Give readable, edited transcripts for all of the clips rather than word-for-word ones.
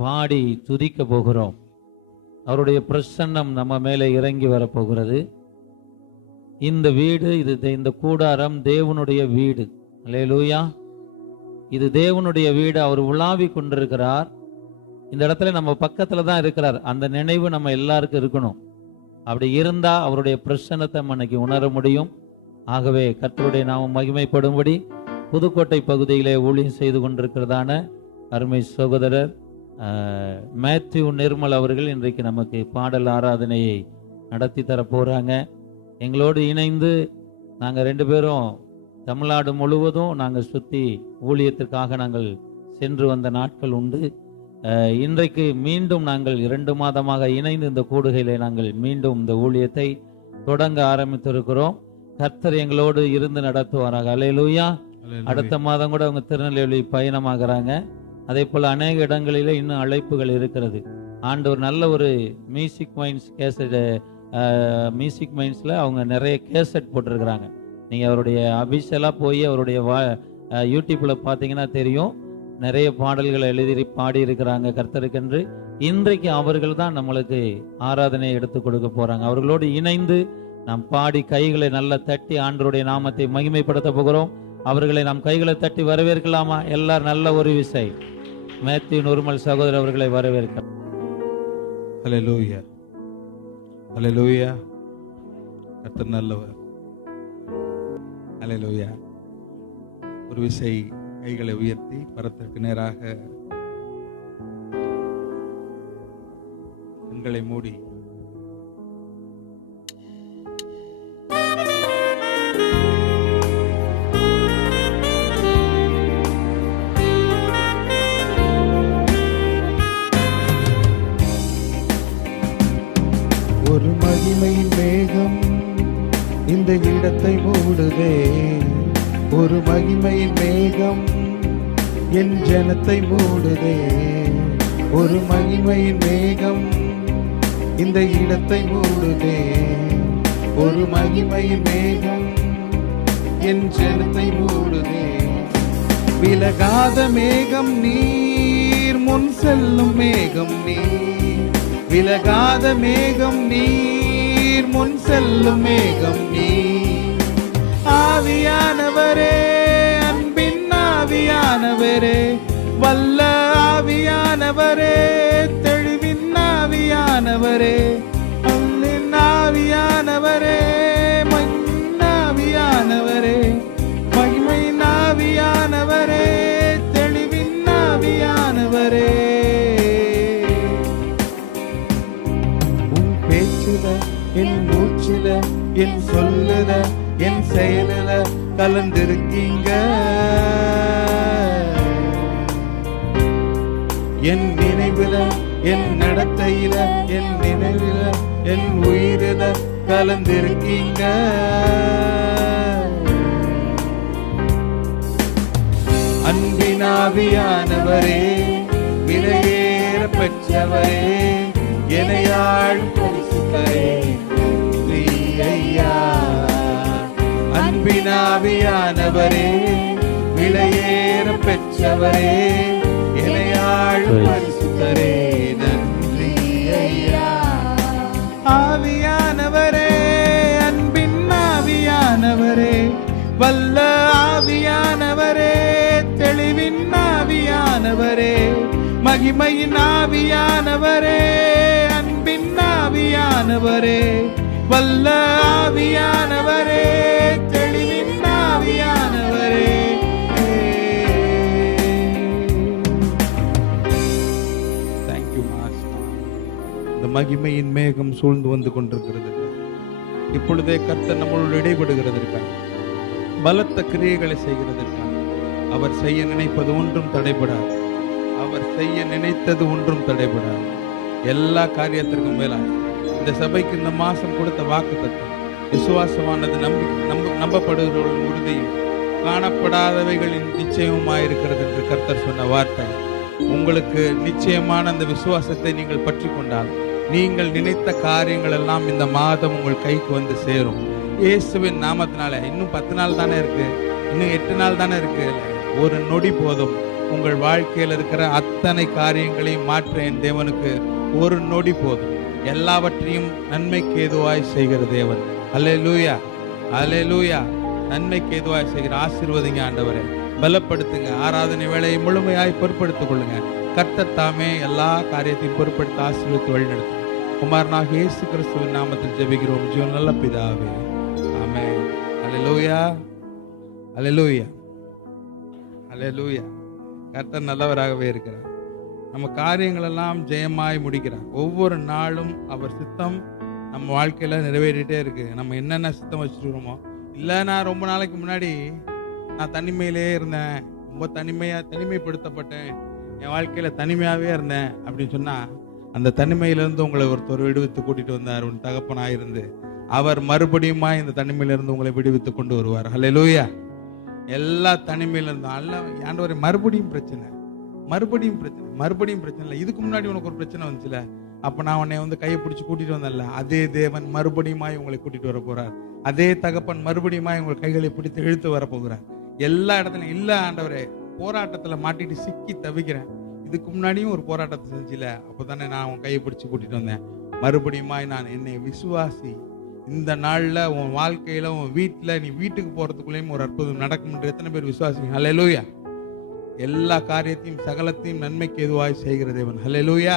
பாடி துதிக்க போகிறோம். அவருடைய பிரசன்னம் நம்ம மேலே இறங்கி வரப்போகிறது. இந்த வீடு, இந்த கூடாரம் தேவனுடைய வீடு. அல்லேலூயா. இது தேவனுடைய வீடு. அவர் உலாவி கொண்டிருக்கிறார். இந்த இடத்துல நம்ம பக்கத்துல தான் இருக்கிறார். அந்த நினைவு நம்ம எல்லாருக்கும் இருக்கணும். அப்படி இருந்தா அவருடைய பிரசன்னத்தை இன்னைக்கு உணர முடியும். ஆகவே கர்த்தருடைய நாமம் மகிமைப்படும்படி புதுக்கோட்டை பகுதியிலே ஊழியம் செய்து கொண்டிருக்கிறதான அருமை சகோதரர் மேத்யூ நிர்மல் அவர்கள் இன்றைக்கு நமக்கு பாடல் ஆராதனையை நடத்தி தர போறாங்க. எங்களோடு இணைந்து நாங்கள் 2 பேரும் தமிழ்நாடு முழுவதும் நாங்கள் சுற்றி ஊழியத்திற்காக நாங்கள் சென்று வந்த நாட்கள் உண்டு. இன்றைக்கு மீண்டும் நாங்கள் 2 மாதமாக இணைந்து இந்த கூடுகையிலே நாங்கள் மீண்டும் இந்த ஊழியத்தை தொடங்க ஆரம்பித்திருக்கிறோம். கர்த்தர் எங்களோடு இருந்து நடத்துவாராக. அல்லேலூயா. அடுத்த மாதம் கூட அவங்க திருநெல்வேலி பயணமாகறாங்க. அதே போல அநேக இடங்களிலே இன்னும் அழைப்புகள் இருக்கிறது. ஆண்டவர் நல்ல ஒரு மியூசிக் மைண்ட்ஸ் கேசட், மியூசிக் மைண்ட்ஸ்ல அவங்க நிறைய கேசட் போட்டிருக்கிறாங்க. நீங்க அவருடைய அபிஷியலா போய் அவருடைய யூடியூப்ல பார்த்தீங்கன்னா தெரியும். நிறைய பாடல்களை எழுதி பாடி இருக்கிறாங்க கர்த்தருக்கென்று. இன்றைக்கு அவர்கள் தான் நம்மளுக்கு ஆராதனையை எடுத்து கொடுக்க போறாங்க. அவர்களோடு இணைந்து நாம் பாடி கைகளை நல்லா தட்டி ஆண்டவருடைய நாமத்தை மகிமைப்படுத்த போகிறோம். அவர்களை நாம் கைகளை தட்டி வரவேற்கலாமா? எல்லாரும் நல்ல ஒரு விசை மேத்யூ நிர்மல் சகோதரர் அவர்களை வரவேற்கிறோம். ஹல்லேலூயா, ஹல்லேலூயா. கர்த்தர் நல்லவர். ஹல்லேலூயா. ஒரு விசை கைகளை உயர்த்தி பரத்திற்கு நேராக கண்களை மூடி ஒரு மகிமையின் மேகம் இந்த இடத்தை மூடுதே. ஒரு மகிமையின் மேகம் என் ஜனத்தை மூடுதே. ஒரு மகிமையின் மேகம் இந்த இடத்தை மூடுதே. ஒரு மகிமையின் மேகம் என் ஜனத்தை மூடுதே. விலகாத மேகம் நீர், முன் செல்லும் மேகம் நீர். விலகாத மேகம் நீர், முன் செல்லும் மேகம் நீர். ஆவியானவரே, அன்பின் ஆவியானவரே, வல்ல ஆவியானவரே, தெளிவின் ஆவியானவரே, அன்பின் ஆவியானவரே, மகிமையின் ஆவியானவரே, மகிமையின் ஆவியானவரே, தெளிவின் ஆவியானவரே. உன் பேச்சுல, என் மூச்சுல, என் சொல்லுல, என் செயலுல கலந்திருக்கீங்க. என் நினைவுல, என் நடத்தையில, என் நினைவுல, என் உயிரில கலந்திருக்கீங்க. அன்பின் ஆவியானவரே, விலையேற பெற்றவரே, எனையாளும் பரிசுத்தரே, நன்றி ஐயா. அன்பின் ஆவியானவரே, விலையேற பெற்றவரே, எனையாளும் பரிசுத்தரே, நன்றி ஐயா. ஆவியானவரே, அன்பின் ஆவியானவரே, வல்ல ஆவியானவரே, தெளிவின் ஆவியானவரே, மகிமையின் ஆவியானவரே, அன்பின் ஆவியானவரே, வல்ல ஆவியானவரே, தெளிவின் ஆவியானவரே. Thank you master. இந்த மகிமையின் மேகம் சூழ்ந்து வந்து கொண்டிருக்கிறது. இப்பொழுதே கர்த்தர் நம்மளோடு இடைபடுகிறதற்காக, பலத்த கிரியைகளை செய்கிறதற்காக, அவர் செய்ய நினைப்பது ஒன்றும் தடைபடாது. அவர் செய்ய நினைத்தது ஒன்றும் தடைபடாது. எல்லா காரியத்திற்கும் மேலாக இந்த சபைக்கு இந்த மாசம் கொடுத்த வாக்குத்தத்தம், விசுவாசமானது நம்பப்படுகிறவர்களின் உறுதியும் காணப்படாதவைகளின் நிச்சயமாயிருக்கிறது என்று கர்த்தர் சொன்ன வார்த்தை உங்களுக்கு நிச்சயமான அந்த விசுவாசத்தை நீங்கள் பற்றி கொண்டால் நீங்கள் நினைத்த காரியங்கள் எல்லாம் இந்த மாதம் உங்கள் கைக்கு வந்து சேரும். இயேசுவின் நாமத்தினால. இன்னும் 10 நாள் தானே இருக்கு, இன்னும் 8 நாள் தானே இருக்கு. ஒரு நொடி போதும் உங்கள் வாழ்க்கையில் இருக்கிற அத்தனை காரியங்களையும் மாற்ற என் தேவனுக்கு ஒரு நொடி போதும். எல்லாவற்றையும் நன்மைக்கு ஏதுவாய் செய்கிற தேவன். அல்லேலூயா, அல்லேலூயா. நன்மைக்கு ஏதுவாய் செய்கிற. ஆசீர்வதிங்க ஆண்டவரே, பலப்படுத்துங்க. ஆராதனை வேலையை முழுமையாய் பொறுப்படுத்திக் கொள்ளுங்க. கர்த்தர் தாமே எல்லா காரியத்தையும் பொறுப்படுத்த ஆசீர்வதித்து வழிநடத்தும். குமாரனாக இயேசு கிறிஸ்துவின் நாமத்தில் ஜெபிக்கிறோம் ஜீவன் நல்ல பிதாவே, ஆமென். அல்லேலூயா, அல்லேலூயா, அல்லேலூயா. கர்த்தர் நல்லவராகவே இருக்கிறார். நம்ம காரியங்கள் எல்லாம் ஜெயமாய் முடிக்கிறார். ஒவ்வொரு நாளும் அவர் சித்தம் நம்ம வாழ்க்கையில நிறைவேறிட்டே இருக்கு. நம்ம என்னென்ன சித்தம் வச்சுருக்கிறோமோ. இல்லை, நான் ரொம்ப நாளைக்கு முன்னாடி நான் தனிமையிலே இருந்தேன், ரொம்ப தனிமைப்படுத்தப்பட்டேன், என் வாழ்க்கையில தனிமையாவே இருந்தேன் அப்படின்னு சொன்னா, அந்த தனிமையிலிருந்து உங்களை ஒருத்தர் விடுவித்து கூட்டிட்டு வந்தார். உன் தகப்பனாயிருந்து அவர் மறுபடியுமா இந்த தனிமையிலிருந்து உங்களை விடுவித்து கொண்டு வருவார். அல்லேலூயா. எல்லா தனிமையில இருந்தும் அல்ல ஆண்டவரே, மறுபடியும் பிரச்சனை இல்லை. இதுக்கு முன்னாடி உனக்கு ஒரு பிரச்சனை வந்துச்சுல, அப்ப நான் உன்னை கையை பிடிச்சி கூட்டிட்டு வந்தேன்ல, அதே தேவன் மறுபடியுமாய் உங்களை கூட்டிட்டு வர போறார். அதே தகப்பன் மறுபடியுமாய் உங்கள் கைகளை பிடித்து இழுத்து வர போகிறார். எல்லா இடத்துலயும் இல்ல ஆண்டவரே, போராட்டத்துல மாட்டிட்டு சிக்கி தவிக்கிறேன். இதுக்கு முன்னாடியும் ஒரு போராட்டத்தை செஞ்சில, அப்பதானே நான் உன் கையை பிடிச்சு கூட்டிட்டு வந்தேன். மறுபடியுமாய் நான் என்னை விசுவாசி. இந்த நாள்ல உன் வாழ்க்கையில, உன் வீட்டுல, நீ வீட்டுக்கு போறதுக்குள்ளேயும் ஒரு அற்புதம் நடக்கும் என்று எத்தனை பேர் விசுவாசிங்க? அல்லேலூயா. எல்லா காரியத்தையும் சகலத்தையும் நன்மைக்கு எதுவாய் செய்கிற தேவன். அல்லேலூயா,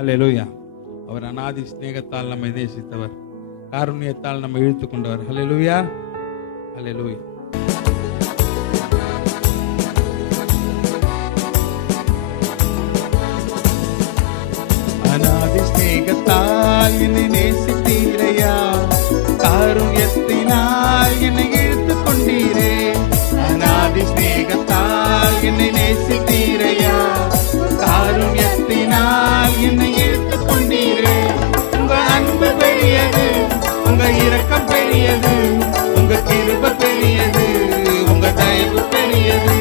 அல்லேலூயா. அவர் அநாதி ஸ்நேகத்தால் நம்மை நேசித்தவர், காருண்யத்தால் நம்மை இழுத்து கொண்டவர். அல்லேலூயா, அல்லேலூயா. அநாதி ஸ்நேகத்தால் என்னை நேசித்தீரையா, காருண்யத்தினால் என்னை இழுத்து கொண்டீரே. அநாதி ஸ்நேகத்தால் என்னை நேசித்தீரையா, காருண்யத்தினால் என்னை இழுத்து கொண்டீரே. உங்க அன்பு பெரியது, உங்க இரக்கம் பெரியது, உங்க கிருபை பெரியது, உங்க தயவு பெரியது.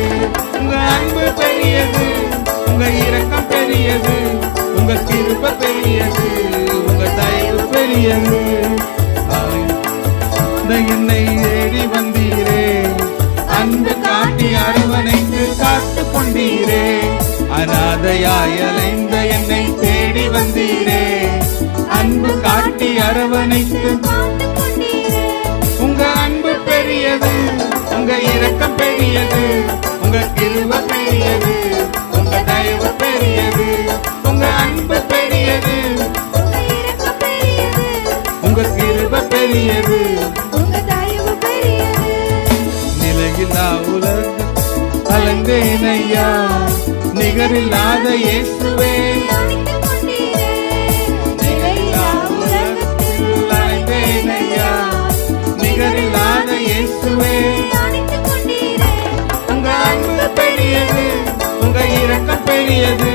உங்க அன்பு பெரியது, உங்க இரக்கம் பெரியது, உங்க கிருபை பெரியது, உங்க தயவு பெரியது. என்னை தேடி வந்தீரே, அன்பு காட்டி அரவணைத்து காத்து கொண்டீரே. அநாதையாய் அலைந்த என்னை தேடி வந்தீரே, அன்பு காட்டி அரவணைத்து காத்து கொண்டீரே. உங்க அன்பு பெரியது, உங்க இரக்கம் பெரியது, உங்க கிருபை பெரியது, உங்க தயவு பெரியது. உங்க அன்பு பெரியது, உங்க இரக்கம் பெரியது, உங்க கிருபை பெரியது, உங்க தயவு பெரியது. நிலையில்லா உலகம் அலைந்தேன் ஐயா, நிகரில்லாத இயேசுவே அழைத்துக் கொண்டீரே. நிலையில்லா உலகத்தில் அலைந்தேன் ஐயா, நிகரில்லாத இயேசுவே அழைத்துக் கொண்டீரே. உங்க அன்பு பெரியது, உங்க இரக்கம் பெரியது,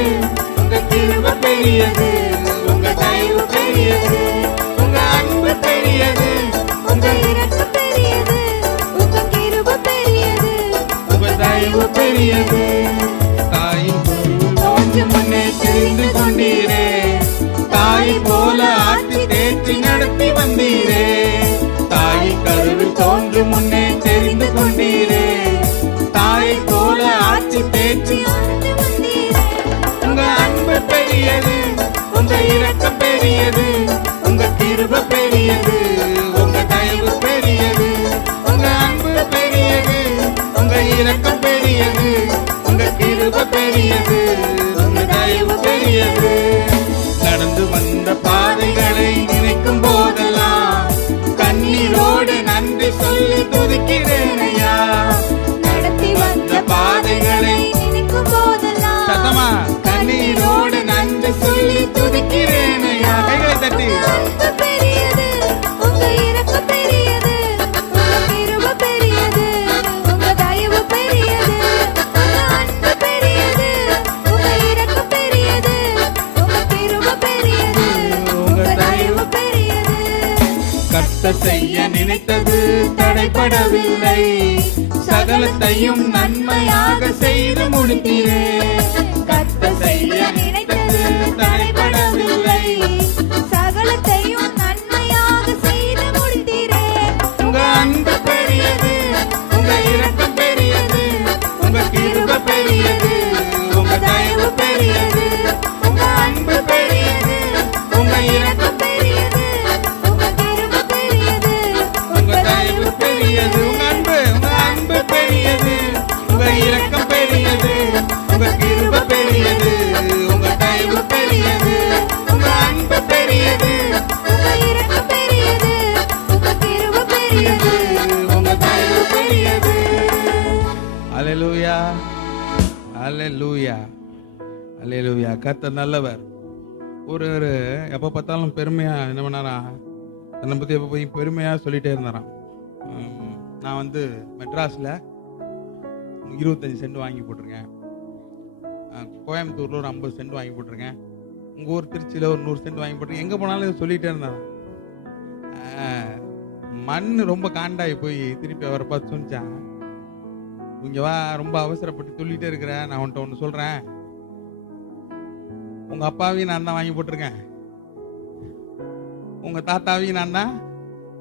உங்க கிருபை பெரியது, உங்க தயவு பெரியது. உங்க அன்பு பெரியது, உங்க இரக்கம் பெரியது, உங்க கிருபை பெரியது, உங்க தயவு பெரியது. தாயின் தோற்று முன்னே தெரிந்து கொண்டீரே, தாய் போல ஆட்டி தேற்றி நடத்தி வந்தீரே. தாய் கருவில் தோன்று முன்னே தெரிந்து கொண்டீரே, தாயை போல ஆட்சி தேற்றி வந்தீரே. உங்க அன்பு பெரியது, உங்க இரக்கம் பெரியது, உங்க கிருபை பெரியது, உங்க தயவு பெரியது. உங்க அன்பு பெரியது, உங்க இரக்கம் பெரியது, உங்க கிருபை பெரியது, உங்க தயவு பெரியது. நடந்து வந்த பாதைகளை நினைக்கும் போதெல்லாம் கண்ணீரோடு நன்றி சொல்லி துதிக்கிறேன் ஐயா. நடத்தி வந்த பாதைகளை நினைக்கும் போதெல்லாம் சத்தமா கண்ணீரோடு நன்றி சொல்லி துதிக்கிறேன் ஐயா. கைகளை தட்டி. அன்பு பெரியது, உங்க இரக்கம் பெரியது, உங்க கிருபை பெரியது, உங்க தயவு பெரியது. உங்க அன்பு பெரியது, உங்க இரக்கம் பெரியது, உங்க கிருபை பெரியது, உங்க தயவு பெரியது. கர்த்தர் செய்ய நினைத்தது தடைபடவில்லை, சகலத்தையும் நன்மையாக செய்து முடித்தீரே. கர்த்தர் செய்ய நினைத்தது தடைபடவில்லை, சகலத்தையும் நன்மையாக செய்து முடித்தீரே. உங்க அன்பு பெரியது, உங்க இரக்கம் பெரியது, உங்க கிருபை பெரியது, இரக்கம் பெரியது, உங்க கிருபை பெரியது, உங்க தயவு பெரியது, உங்க அன்பு பெரியது, உங்க இரக்கம் பெரியது, உங்க கிருபை பெரியது, உங்க தயவு பெரியது. அல்லேலூயா, அல்லேலூயா, அல்லேலூயா. கர்த்தர் நல்லவர். ஒரு எப்போ பார்த்தாலும் பெருமையா என்ன பண்ணாரா, என்னை பற்றி எப்போ போய் பெருமையாக சொல்லிட்டே இருந்தாராம். நான் வந்து மெட்ராஸில் 25 சென்ட் வாங்கி போட்டிருக்கேன், கோயம்புத்தூரில் ஒரு 50 சென்ட் வாங்கி போட்டிருக்கேன், உங்கள் ஊர் திருச்சியில் ஒரு 100 சென்ட் வாங்கி போட்டிருக்கேன். எங்கே போனாலும் இதை சொல்லிகிட்டே இருந்தாராம். மண் ரொம்ப காண்டாகி போய் திருப்பி அவரை பார்த்து சொன்னான், இங்கே வா, ரொம்ப அவசரப்பட்டு சொல்லிகிட்டே இருக்கிற, நான் உன்கிட்ட ஒன்று சொல்கிறேன். உங்கள் அப்பாவையும் நான் தான் வாங்கி போட்டிருக்கேன், உங்கள் தாத்தாவையும் நான் தான்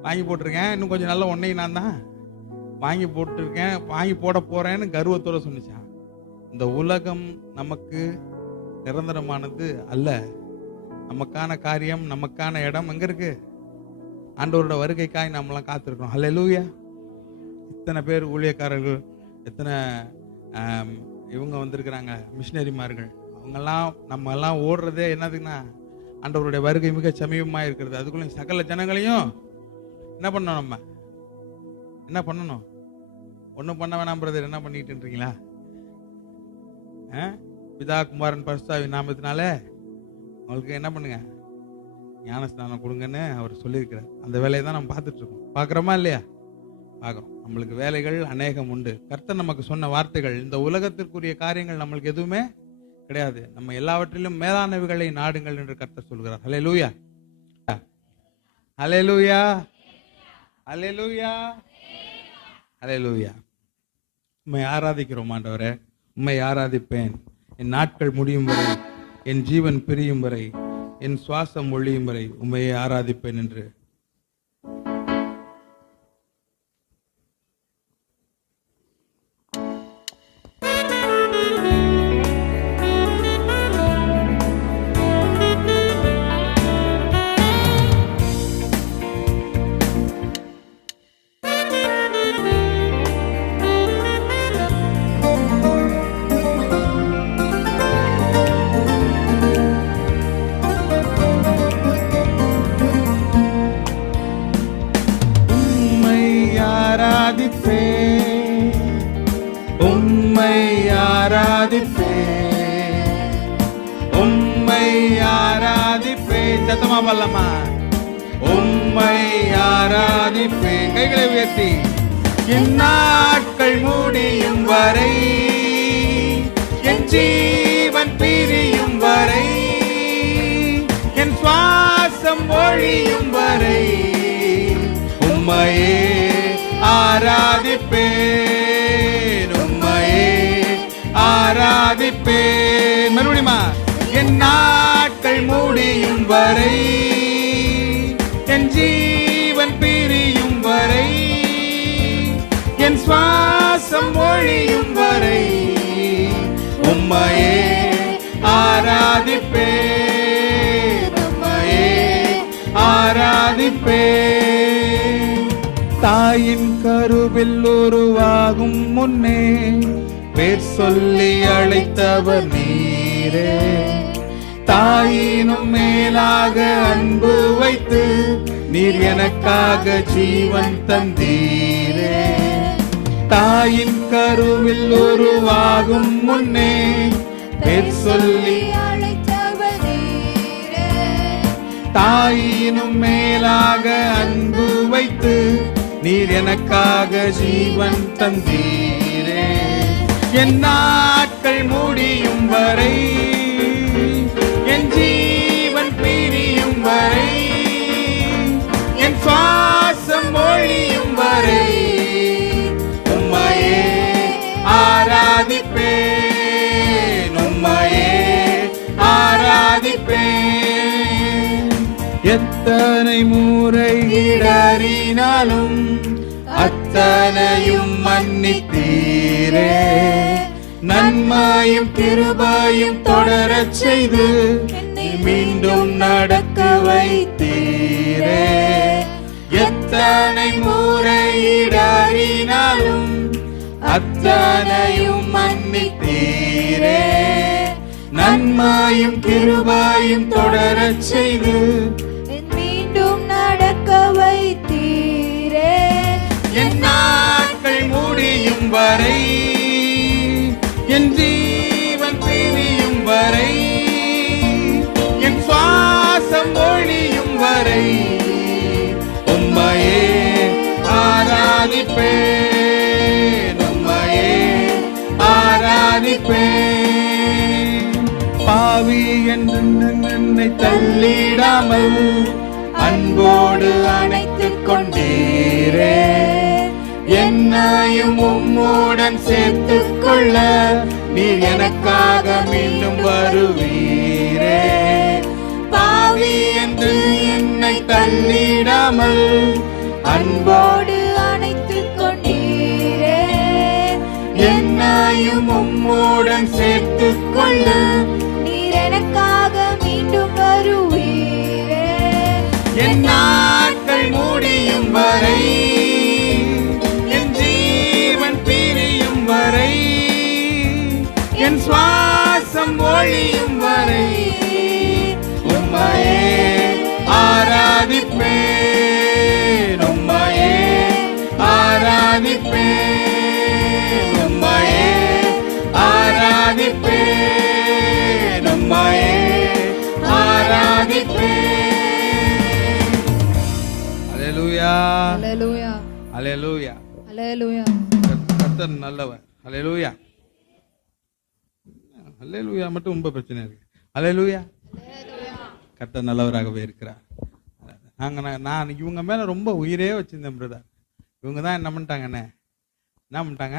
வாங்கி போட்டிருக்கேன், இன்னும் கொஞ்சம் நல்ல ஒன்னையும் நான் தான் வாங்கி போட்டிருக்கேன், வாங்கி போட போகிறேன்னு கர்வத்தோட சொன்னிச்சான். இந்த உலகம் நமக்கு நிரந்தரமானது அல்ல. நமக்கான காரியம், நமக்கான இடம் எங்கே இருக்கு? ஆண்டவரோட வருகைக்காய் நம்மளாம் காத்திருக்கோம். அல்லேலூயா. இத்தனை பேர் ஊழியக்காரர்கள், எத்தனை இவங்க வந்திருக்கிறாங்க, மிஷினரிமார்கள், அவங்கெல்லாம் நம்ம எல்லாம் ஓடுறதே என்னதுன்னா ஆண்டவருடைய வருகை மிக சமீபமாக இருக்கிறது. அதுக்குள்ள சகல ஜனங்களையும் என்ன பண்ணணும்? நம்ம என்ன பண்ணணும்? ஒன்றும் பண்ண வேணாம் பிரதர், என்ன பண்ணிட்டு இருக்கீங்களா? பிதா குமாரன் பரிசுத்தாவின் நாமத்தினால அவங்களுக்கு என்ன பண்ணுங்க, ஞானஸ்நானம் கொடுங்கன்னு அவர் சொல்லியிருக்கிறார். அந்த வேலையை தான் நம்ம பார்த்துட்டு இருக்கோம். பார்க்குறோமா இல்லையா? பார்க்குறோம். நம்மளுக்கு வேலைகள் அநேகம் உண்டு. கர்த்தர் நமக்கு சொன்ன வார்த்தைகள், இந்த உலகத்திற்குரிய காரியங்கள் நம்மளுக்கு எதுவுமே கிடையாது. நம்ம எல்லாவற்றிலும் மேலானவைகளை நாடுங்கள் என்று கர்த்தர் சொல்கிறார். அல்லேலூயா, அல்லேலூயா, அல்லேலூயா, அல்லேலூயா. உம்மை ஆராதிக்கிறோம் ஆண்டவரே, உம்மை ஆராதிப்பேன் என் நாட்கள் முடியும் வரை, என் ஜீவன் பிரியும் வரை, என் சுவாசம் ஒழியும் வரை உம்மையை ஆராதிப்பேன் என்று சத்தமா பல்லமா. உம்மை ஆராதிப்பேன். கைகளை உயர்த்தி, என் நாட்கள் முடியும் வரை, என் ஜீவன் பிரியும் வரை, என் சுவாசம் ஒழியும் வரை உம்மையே ஆராதிப்பேன், உம்மையே ஆராதிப்பேன். மறுபடியுமா, என் நாட்கள் முடியும் வரை, என் ஜீவன் பிரியும் வரை, என் சுவாசம் ஒழியும் வரை உம்மையே ஆராதிப்பேன், உம்மையே ஆராதிப்பேன். தாயின் கருவில் உருவாகும் முன்னே பேர் சொல்லி அழைத்தவர் நீரே, தாயினும் மேலாக அன்பு வைத்து நீர் எனக்காக ஜீவன் தந்தீரே. தாயின் கருவில் உருவாகும் முன்னே பேர் சொல்லி அழைத்தவர் நீரே, தாயினும் மேலாக அன்பு வைத்து நீர் எனக்காக ஜீவன் தந்தீரே. என் நாட்கள் முடியும் வரை, என் ஜீவன் பிரியும் வரை, என் சுவாசம் ஒழியும் வரை உம்மையே ஆராதிப்பேன், உம்மையே ஆராதிப்பேன். எத்தனை முறை இடறினாலும் அத்தனையும் மன்னித்தீரே, நன்மையும் கிருபையும் தொடரச் செய்து மீண்டும் நடக்க வைத்தீரே. எத்தனை முறை இடறினாலும் அத்தனையும் மன்னித்தீரே. நன்மையும் கிருபையும் தொடரச் செய்து மீண்டும் நடக்க வைத்தீரே. என் நாட்கள் முடியும் வரை, என் ஜீவன் பிரியும் வரை, என் சுவாசம் ஒழியும் வரை உம்மையே ஆராதிப்பேன், உம்மையே ஆராதிப்பேன். பாவி என்று என்னை தள்ளிடாமல் அன்போடு அணைத்துக் கொண்டீரே. என்னையும் உம்முடன் சேர்த்துக் கொள்ள நீர் எனக்காக மீண்டும் வருவீரே. பாவி என்று என்னை தள்ளிடாமல் அன்போடு அணைத்துக் கொண்டீரே. என்னையும் உம்முடன் சேர்த்துக் கொள்ள நீர் எனக்காக மீண்டும் வருவீரே. என் நாட்கள் முடியும் வரை, என் ஜீவன் பிரியும் வரை, என் சுவாசம் ஒழியும் வரை உம்மையே ஆராதிப்பேன், உம்மையே ஆராதிப்பேன், உம்மையே ஆராதிப்பேன், உம்மையே ஆராதிப்பேன். அல்லேலூயா, அல்லேலூயா, அல்லேலூயா. அல்லேலூயா. கர்த்தர் நல்லவர். ஹல்லேலூயா. ஹல்லேலூயா மட்டும் ரொம்ப பிரச்சனை இருக்கு. ஹல்லேலூயா. கர்த்தர் நல்லவராகவே இருக்கிறார். நான் இவங்க மேல ரொம்ப உயிரே வச்சிருந்தேன் பிரதர். இவங்க தான் என்ன பண்ணிட்டாங்கண்ணே, என்ன பண்ணிட்டாங்க,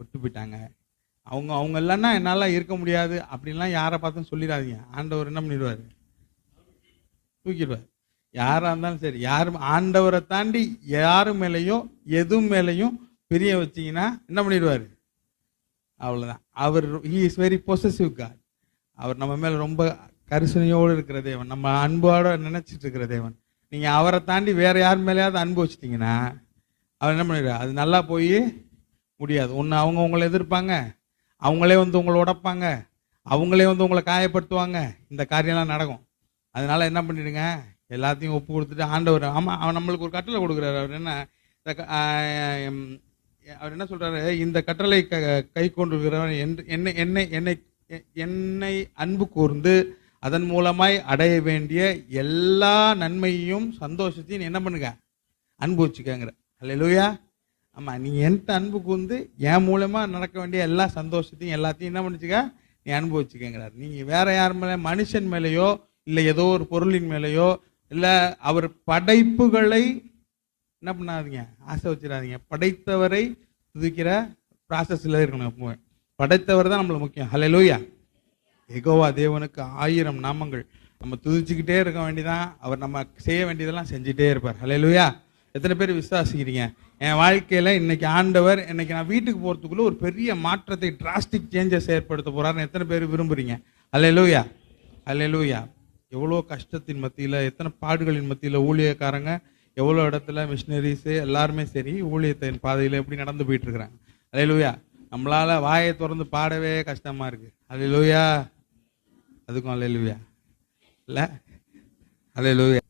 விட்டு போயிட்டாங்க. அவங்க இல்லைன்னா என்னால் இருக்க முடியாது அப்படின்லாம் யாரை பார்த்தும் சொல்லிடாதீங்க. ஆண்டவர் என்ன பண்ணிடுவார், தூக்கிடுவார். யாராக இருந்தாலும் சரி, யாரும் ஆண்டவரை தாண்டி யாரு மேலேயும் எது மேலேயும் பிரிய வச்சிங்கன்னா என்ன பண்ணிடுவார், அவ்வளோதான். அவர் he is very possessive God. அவர் நம்ம மேலே ரொம்ப கரிசனையோடு இருக்கிற தேவன், நம்ம அன்போடு நினைச்சிட்டு இருக்கிற தேவன். நீங்கள் அவரை தாண்டி வேற யார் மேலேயாவது அன்பு வச்சிட்டிங்கன்னா அவர் என்ன பண்ணிடுவார், அது நல்லா போய் முடியாது. ஒன்று அவங்க உங்களை எதிர்ப்பாங்க, அவங்களே வந்து உங்களை உடைப்பாங்க, அவங்களே வந்து உங்களை காயப்படுத்துவாங்க. இந்த காரியம்லாம் நடக்கும். அதனால என்ன பண்ணிடுங்க, எல்லாத்தையும் ஒப்பு கொடுத்துட்டு ஆண்டவர் அவன் நம்மளுக்கு ஒரு கட்டளை கொடுக்குறாரு. அவர் என்ன சொல்றாரு, இந்த கட்டளை கை கொண்டிருக்கிறவன் என்னை அன்பு கூர்ந்து அதன் மூலமாய் அடைய வேண்டிய எல்லா நன்மையும் சந்தோஷத்தையும் என்ன பண்ணுங்க, அன்பு வச்சுக்கங்கிற. அல்லேலூயா. ஆமா, நீ என்கிட்ட அன்பு கூர்ந்து என் மூலமா நடக்க வேண்டிய எல்லா சந்தோஷத்தையும் எல்லாத்தையும் என்ன பண்ணிச்சுக்க, நீ அன்பு வச்சுக்கங்கிறார். நீங்க வேற யார் மேலே, மனுஷன் மேலேயோ இல்லை ஏதோ ஒரு பொருளின் மேலேயோ இல்லை அவர் படைப்புகளை என்ன பண்ணாதீங்க, ஆசை வச்சிடாதீங்க. படைத்தவரை துதிக்கிற ப்ராசஸ்ல இருக்கணும். எப்பவுமே படைத்தவர் தான் நம்மளுக்கு முக்கியம். ஹல்லேலூயா. யெகோவா தேவனுக்கு 1000 நாமங்கள். நம்ம துதிச்சுக்கிட்டே இருக்க வேண்டியதான். அவர் நம்ம செய்ய வேண்டியதெல்லாம் செஞ்சுட்டே இருப்பார். ஹல்லேலூயா. எத்தனை பேர் விசுவாசிக்கிறீங்க, என் வாழ்க்கையில இன்னைக்கு ஆண்டவர் இன்னைக்கு நான் வீட்டுக்கு போறதுக்குள்ள ஒரு பெரிய மாற்றத்தை, டிராஸ்டிக் சேஞ்சஸ் ஏற்படுத்த போறாருன்னு எத்தனை பேர் விரும்புறீங்க? ஹல்லேலூயா, ஹல்லேலூயா. எவ்வளோ கஷ்டத்தின் மத்தியில், எத்தனை பாடுகளின் மத்தியில் ஊழியக்காரங்க எவ்வளோ இடத்துல மிஷினரிஸு எல்லாருமே சரி ஊழியத்தின் பாதையில் எப்படி நடந்து போயிட்டு இருக்கிறாங்க. ஹல்லேலூயா. நம்மளால வாயை திறந்து பாடவே கஷ்டமா இருக்கு. ஹல்லேலூயா. அதுக்கும் ஹல்லேலூயா இல்லை? ஹல்லேலூயா.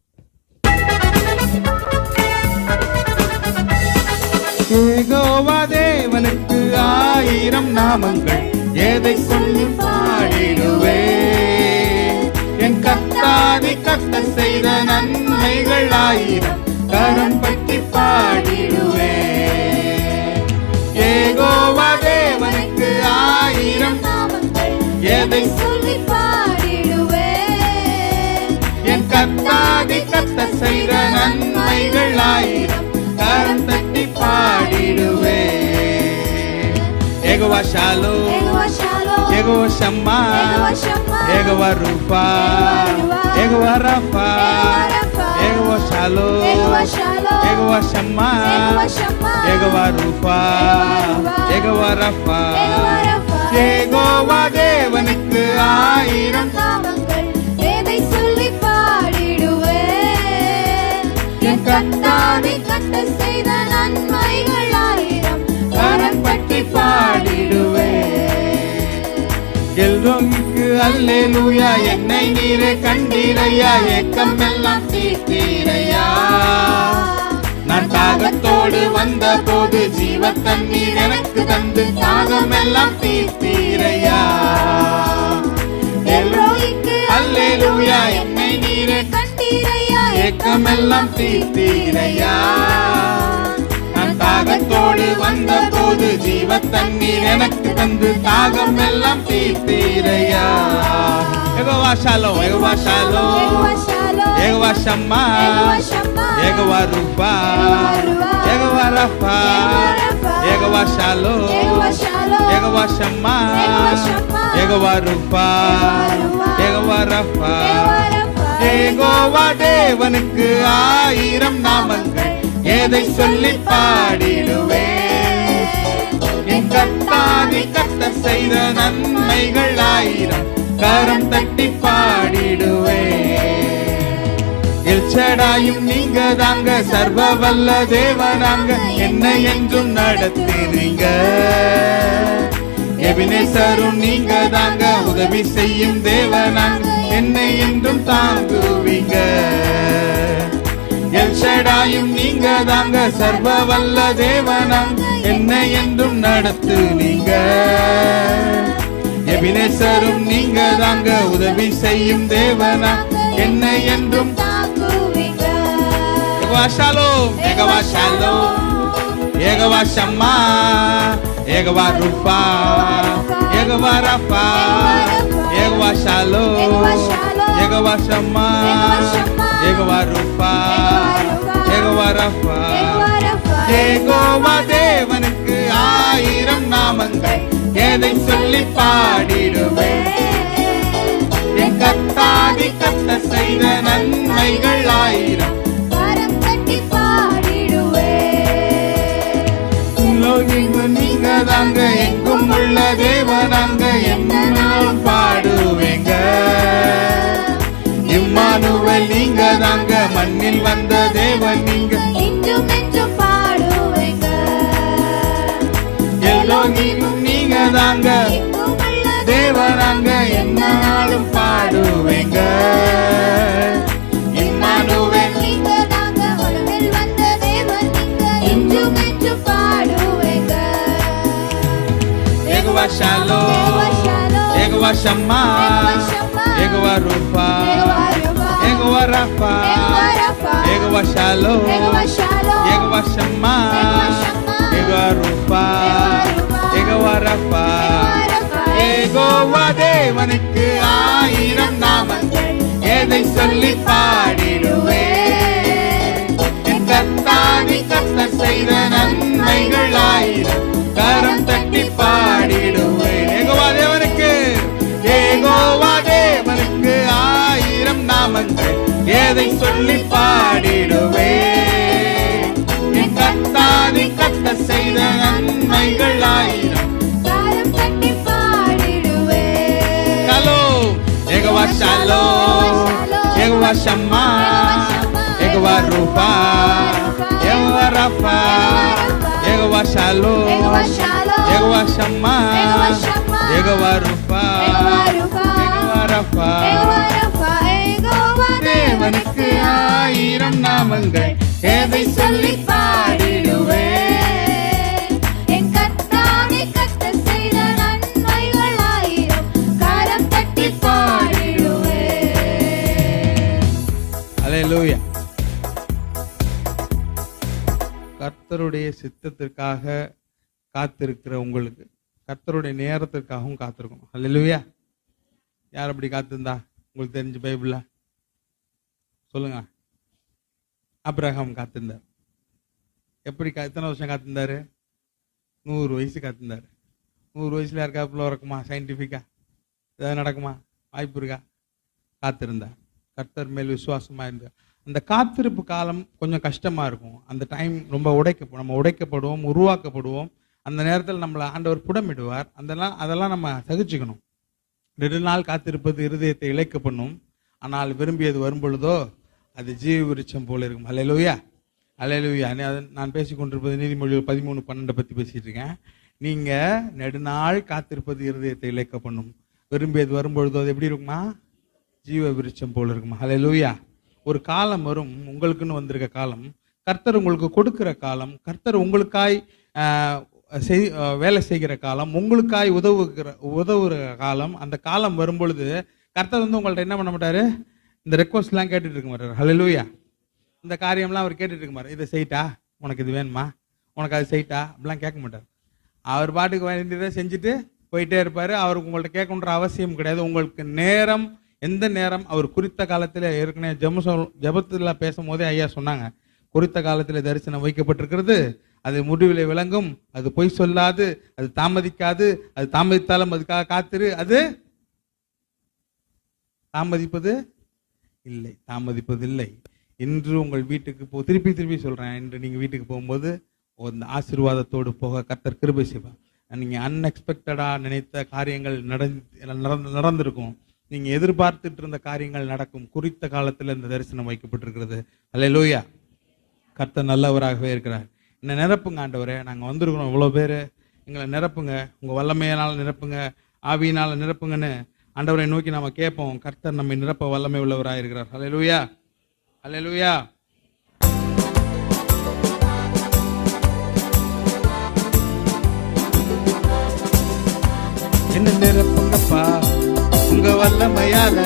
யெகோவா தேவனுக்கு 1000 நாமங்கள், எதை சொல்லி பாடிடுவே. என் கர்த்தாதி கர்த்தர் செய்த நன்மைகள் 1000 கரம் பற்றி பாடிடுவே. யெகோவா தேவனுக்கு 1000 நாமங்கள், எதை சொல்லி பாடிடுவே. என் கர்த்தாதி கர்த்தர் செய்த நன்மைகள் 1000 கரம் தட்டி பாடிடுவே. Jehovah Shalom, Jehovah Shalom, Jehovah Shammah, Jehovah Shammah, Jehovah ரூபா, Jehovah Rapha, Jehovah Shalom, Jehovah Shalom, Jehovah Shammah, Jehovah Shammah, Jehovah ரூபா, Jehovah Rapha. Jehovah Rapha. Jehovah தேவனுக்கு 1000 நாமங்கள், எதை சொல்லி பாடிடுவே. என் கர்த்தாவே கர்த்தர் செய்த நன்மைகள் 1000 கரம் பற்றி எல்ரோய்க்கு அல்லேலூயா, என்னை நீரே கண்டீரையா, ஏக்கம் எல்லாம் தீர்த்தீரையா. நான் தாகத்தோடு வந்த போது ஜீவ தண்ணீர் எனக்கு தந்து தாகம் எல்லாம் தீர்த்தீரையா. எல்ரோய்க்கு அல்லேலூயா, என்னை நீரே கண்டீரையா, ஏக்கம் எல்லாம் தீர்த்தீரையா. நான் தாகத்தோடு வந்த போது ஜீவ தண்ணீர் எனக்கு தந்து தாகம் எல்லாம் தீர்த்தீரையா. Jehovah Shalom, Jehovah Shalom, Jehovah Shammah, Jehovah ரூபா, Jehovah Rapha, Jehovah Shalom, Jehovah Shammah, Jehovah ரூபா, யெகோவா ரஃபா. யெகோவா தேவனுக்கு 1000 நாமங்கள், எதை சொல்லி பாடிடுவேன். என் கர்த்தாதி கர்த்தர் செய்த நன்மைகள் 1000, கரம் தட்டி பாடிடுவேன். எல்சடாயும் நீங்க தாங்க, சர்வ வல்ல தேவனாங்க, என்னை என்றும் நடத்துறீங்க. எபினேசரும் நீங்க தாங்க, உதவி செய்யும் தேவனாங்க, என்னை என்றும் தாங்குவீங்க. எல்சடாயும் நீங்க தாங்க, சர்வ வல்ல தேவனாங்க, என்னை என்றும் நடத்துவீங்க. எபினேசரும் நீங்க தாங்க, உதவி செய்யும் தேவனாங்க, என்னை என்றும் தாங்குவீங்க. Jehovah Shalom, Jehovah Shalom, Jehovah Shammah, Jehovah ரூபா, Jehovah Rapha, Jehovah Shalom, Jehovah Shammah, Jehovah ரூபா, யெகோவா ரஃபா. யெகோவா தேவனுக்கு 1000 நாமங்கள், எதை சொல்லி பாடிடுவேன். என் கர்த்தாதி கர்த்தர் செய்த நன்மைகள் 1000, கரம் தட்டி பாடிடுவேன். லோகிங்கும் நீங்க தாங்க, எங்கும் உள்ள தேவனாங்க, என்னாலும் பாடுவேங்க. இம்மானுவேல் நீங்க தாங்க, மண்ணில் வந்த தேவன் நீங்க, இன்றும் என்றும் பாடுவேங்க. எல்லோகிங்கும் நீங்க தாங்க, தேவனாங்க, என்னாலும் பாடுவேங்க. இம்மானுவேல் நீங்க தாங்க, மண்ணில் வந்த தேவன் நீங்க, இன்றும் என்றும் பாடுவேங்க. Jehovah Shalom, Jehovah Shammah, Jehovah ரூபா, Jehovah Rapha, Jehovah Shalom, Jehovah Shammah, Jehovah ரூபா, யெகோவா ரஃபா. யெகோவா தேவனுக்கு 1000 நாமங்கள், எதை சொல்லி பாடிடுவேன். என் கர்த்தாதி கர்த்தர் செய்த நன்மைகள் 1000, கரம் தட்டி பாடிடுவேன். யெகோவா தேவனுக்கு, யெகோவா தேவனுக்கு 1000 நாமங்கள், எதை சொல்லி பாடிடுவேன். என் கர்த்தாதி கர்த்தர் செய்த நன்மைகள் 1000, கரம் தட்டி பாடிடுவேன். Shalom, Jehovah Shalom, Jehovah Shammah, Jehovah ரூபா, Jehovah Rapha, Jehovah Shalom, Jehovah Shammah, Jehovah ரூபா, யெகோவா ரஃபா. தேவனுக்கு 1000 நாமங்கள், எதை சொல்லி பாடிடுவேன். என் கர்த்தாதி கர்த்தர் செய்த நன்மைகள் 1000, கரம் தட்டி பாடிடுவேன். அல்லேலூயா. கர்த்தருடைய சித்தத்திற்காக காத்திருக்கிற உங்களுக்கு, கர்த்தருடைய நேரத்திற்காகவும் காத்திருக்கணும். அல்லேலூயா. யார் அப்படி காத்திருந்தா உங்களுக்கு தெரிஞ்ச பைபிள்ல சொல்லுங்க. ஆபிரகாம் காத்திருந்தார். எப்படி எத்தனை வருஷம் காத்திருந்தாரு? 100 வயசு காத்திருந்தாரு. 100 வயசுல யாருக்காப்புல இருக்குமா? சயின்டிஃபிக்கா ஏதாவது நடக்குமா? வாய்ப்பு இருக்கா? காத்திருந்தார். கர்த்தர் மேல் விசுவாசமா இருந்தார். அந்த காத்திருப்பு காலம் கொஞ்சம் கஷ்டமா இருக்கும். அந்த டைம் ரொம்ப நம்ம உடைக்கப்படுவோம், உருவாக்கப்படுவோம். அந்த நேரத்தில் நம்மளை ஆண்டவர் புடமிடுவார். அதெல்லாம் நம்ம சகிச்சுக்கணும். நெடுநாள் காத்திருப்பது இருதயத்தை இழைக்க பண்ணும். ஆனால் விரும்பியது வரும் பொழுதோ அது ஜீவ விருட்சம் போல இருக்கும். அல்லேலூயா, அல்லேலூயா. நான் பேசிக்கொண்டிருப்பது நீதிமொழிகள் 13:12 பற்றி பேசிட்டு இருக்கேன். நீங்க நெடுநாள் காத்திருப்பது இருதயத்தை இழைக்க பண்ணும். விரும்பியது வரும்பொழுது அது எப்படி இருக்குமா? ஜீவ விருட்சம் போல இருக்குமா? ஹல்லேலூயா. ஒரு காலம் வரும், உங்களுக்குன்னு வந்திருக்க காலம், கர்த்தர் உங்களுக்கு கொடுக்கிற காலம், கர்த்தர் உங்களுக்காய் வேலை செய்கிற காலம், உங்களுக்காய் உதவுகிற காலம். அந்த காலம் வரும்பொழுது கர்த்தர் வந்து உங்கள்ட்ட என்ன பண்ண மாட்டாரு? இந்த ரெக்வஸ்ட்லாம் கேட்டுட்டு இருக்க மாட்டார். ஹல்லேலூயா. இந்த காரியம்லாம் அவர் கேட்டுட்டு இருக்க மாட்டார். இதை செய்யிட்டா, உனக்கு இது வேணுமா, உனக்கு அது செய்யிட்டா அப்படிலாம் கேட்க மாட்டார். அவர் பாட்டுக்கு வேண்டியதை செஞ்சுட்டு போயிட்டே இருப்பார். அவருக்கு உங்கள்ட்ட கேட்கணுன்ற அவசியம் கிடையாது. உங்களுக்கு நேரம், எந்த நேரம் அவர் குறித்த காலத்தில், ஏற்கனவே ஜெபத்தில் பேசும்போதே ஐயா சொன்னாங்க, குறித்த காலத்தில் தரிசனம் வைக்கப்பட்டிருக்கிறது, அது முடிவிலே விளங்கும், அது பொய் சொல்லாது, அது தாமதிக்காது, அது தாமதித்தாலும் அதுக்காக காத்திரு, அது தாமதிப்பது இல்லை. இன்று உங்கள் வீட்டுக்கு திருப்பி சொல்றேன், இன்று நீங்க வீட்டுக்கு போகும்போது அந்த ஆசீர்வாதத்தோடு போக கர்த்தர் கிருபை செய்வார். நீங்க அன்எக்ஸ்பெக்டடா நினைத்த காரியங்கள் நடந்திருக்கும். நீங்க எதிர்பார்த்துட்டு இருந்த காரியங்கள் நடக்கும். குறித்த காலத்தில் இந்த தரிசனம் வைக்கப்பட்டிருக்கிறது. அல்லேலூயா. கர்த்தர் நல்லவராகவே இருக்கிறார். என்ன நிரப்புங்க ஆண்டவரே, நாங்கள் வந்திருக்கிறோம் இவ்வளோ பேர், எங்களை நிரப்புங்க, உங்கள் வல்லமையினால் நிரப்புங்க, ஆவியினால் நிரப்புங்கன்னு ஆண்டவரை நோக்கி நம்ம கேட்போம். கர்த்தர் நம்மை நிரப்ப வல்லமை உள்ளவராக இருக்கிறார். அல்லேலூயா, அல்லேலூயா. என்ன நிரப்புங்கப்பா உங்க வல்லமையால,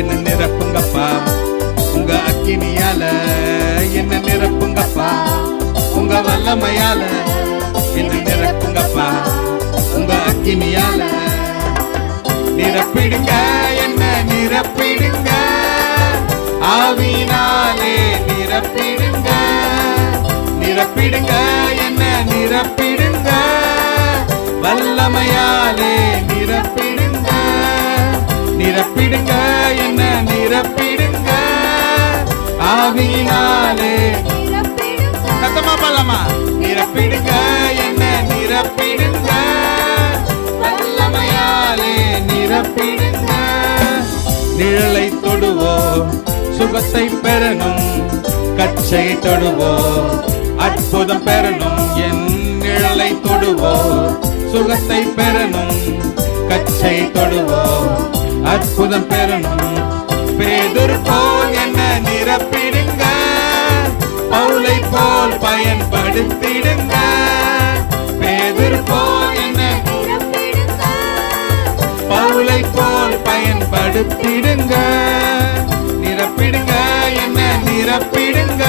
என்ன நிரப்புங்கப்பா உங்க அக்கினியால, என்ன நிரப்புங்கப்பா உங்க வல்லமையால, என்ன நிரப்புங்கப்பா உங்க அக்கினியால. நிரப்பிடுங்க, என்ன நிரப்பிடுங்க, ஆவியினாலே நிரப்பிடுங்க. நிரப்பிடுங்க, என்ன நிரப்பிடுங்க, வல்லமையாலே நிரப்பிடுங்க. நிரப்பிடுங்க, என்ன நிரப்பிடுங்க, ஆவியினாலே சத்தமா பல்லமா. நிரப்பிடுங்க, என்ன நிரப்பிடுங்க, வல்லமையாலே நிரப்பிடுங்க. நிழலை தொடுவோ சுகத்தை பெறணும், கச்சையை தொடுவோ அற்புதம் பெறணும். என் நிழலை தொடுவோ சுகத்தை பெறணும், கச்சையை தொடுவோ அற்புதம் பெறணும். பேதுரு போல் என்ன நிரப்பிடுங்க, பவுலை போல் பயன்படுத்திடுங்க. பேதுரு போல் என்ன நிரப்பிடுங்க, பவுலை போல் பயன்படுத்திடுங்க. நிரப்பிடுங்க, என்ன நிரப்பிடுங்க,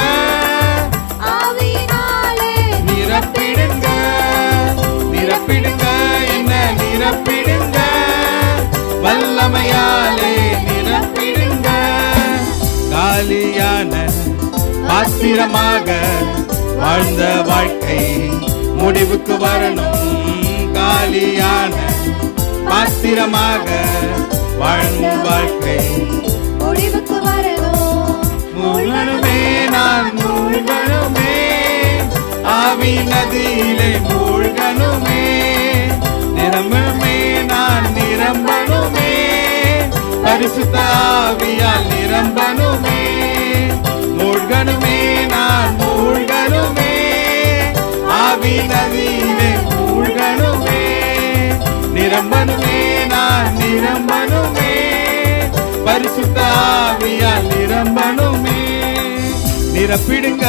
ஆவியினாலே நிரப்பிடுங்க. நிரப்பிடுங்க, என்ன நிரப்பிடுங்க, வல்லமையாலே நிரப்பிடுங்க. காலியான பாத்திரமாக வாழ்ந்த வாழ்க்கை முடிவுக்கு வரணும். காலியான பாத்திரமாக வாழும் வாழ்க்கை முடிவுக்கு வரணும். மூழ்கணுமே, நான் மூழ்கணுமே, ஆவி நதியிலே மூழ்கணுமே. நிரம்பணுமே, நான் நிரம்பணுமே, பரிசுத்த ஆவியால் நிரம்பணுமே. மூழ்கணுமே, நான் மூழ்கணுமே, ஆவி நதியிலே மூழ்கணுமே. நிரம்பணுமே, நான் நிரம்பணுமே, பரிசுத்த ஆவியால் நிரம்பணுமே. நிரப்பிடுங்க,